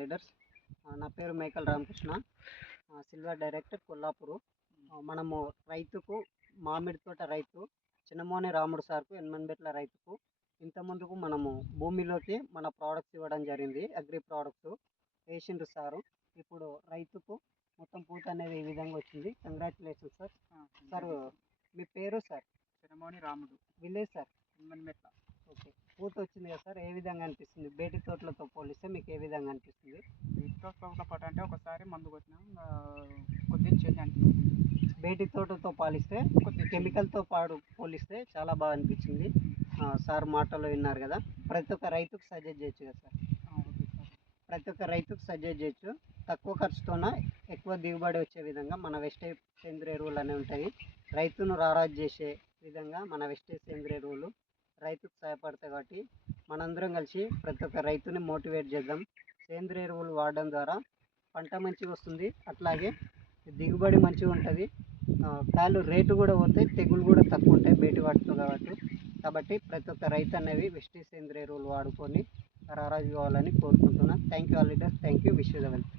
Leaders. నా పేరు మేకల్ Ramakrishna, silver director Kollapur. మనము రైతుకు మామిడి తోట రైతు చిన్నమోని రాముడు సార్కు ఎన్మన్బెట్ల రైతుకు ఇంత ముందుకు మనము భూమిలోకి మన ప్రోడక్ట్స్ ఇవ్వడం జరిగింది. అగ్రి ప్రోడక్ట్స్ వేసిండ్రు సారు. ఇప్పుడు రైతుకు మొత్తం పూత అనేది ఈ విధంగా వచ్చింది. Congratulation sir. సార్ మీ పేరు సార్? చిన్నమోని రాముడు, విలేజ్ సార్? ఎన్మన్బెట్ల. ఓకే, పూత వచ్చింది కదా సార్, ఏ విధంగా అనిపిస్తుంది? బేటి తోటలతో పోలిస్తే మీకు ఏ విధంగా అనిపిస్తుంది? వీటితో పాటు అంటే ఒకసారి మందు కొట్టినా కొద్దిగా చేంజ్ అనిపిస్తుంది. బేటి తోటతో పోలిస్తే కొద్దిగా కెమికల్తో పోలిస్తే చాలా బాగా అనిపించింది. సార్ మాటలు విన్నారు కదా, ప్రతి ఒక్క రైతుకు సజెస్ట్ చేయొచ్చు కదా సార్? Okay sir. ప్రతి ఒక్క రైతుకు సజెస్ట్ చేయొచ్చు. తక్కువ ఖర్చుతోన ఎక్కువ దిగుబడి వచ్చే విధంగా మన వెస్టేజ్ సేంద్రియ ఎరువులు అనేవి ఉంటాయి. రైతును రారాజు చేసే విధంగా మన వెస్టేజ్ సేంద్రియ ఎరువులు రైతుకు సహాయపడతాయి. కాబట్టి మనందరం కలిసి ప్రతి ఒక్క రైతుని మోటివేట్ చేద్దాం. సేంద్రియ ఎరువులు వాడడం ద్వారా పంట మంచిగా వస్తుంది, అట్లాగే దిగుబడి మంచిగా ఉంటుంది, కాయలు రేటు కూడా పోతాయి, తెగులు కూడా తక్కువ ఉంటాయి బయట వాటితో. కాబట్టి ప్రతి ఒక్క రైతు అనేవి వెస్టేజ్ సేంద్రియ ఎరువులు వాడుకొని రారాజు కావాలని కోరుకుంటున్నాను. Thank you all leaders. Thank you. Wish you the wealth.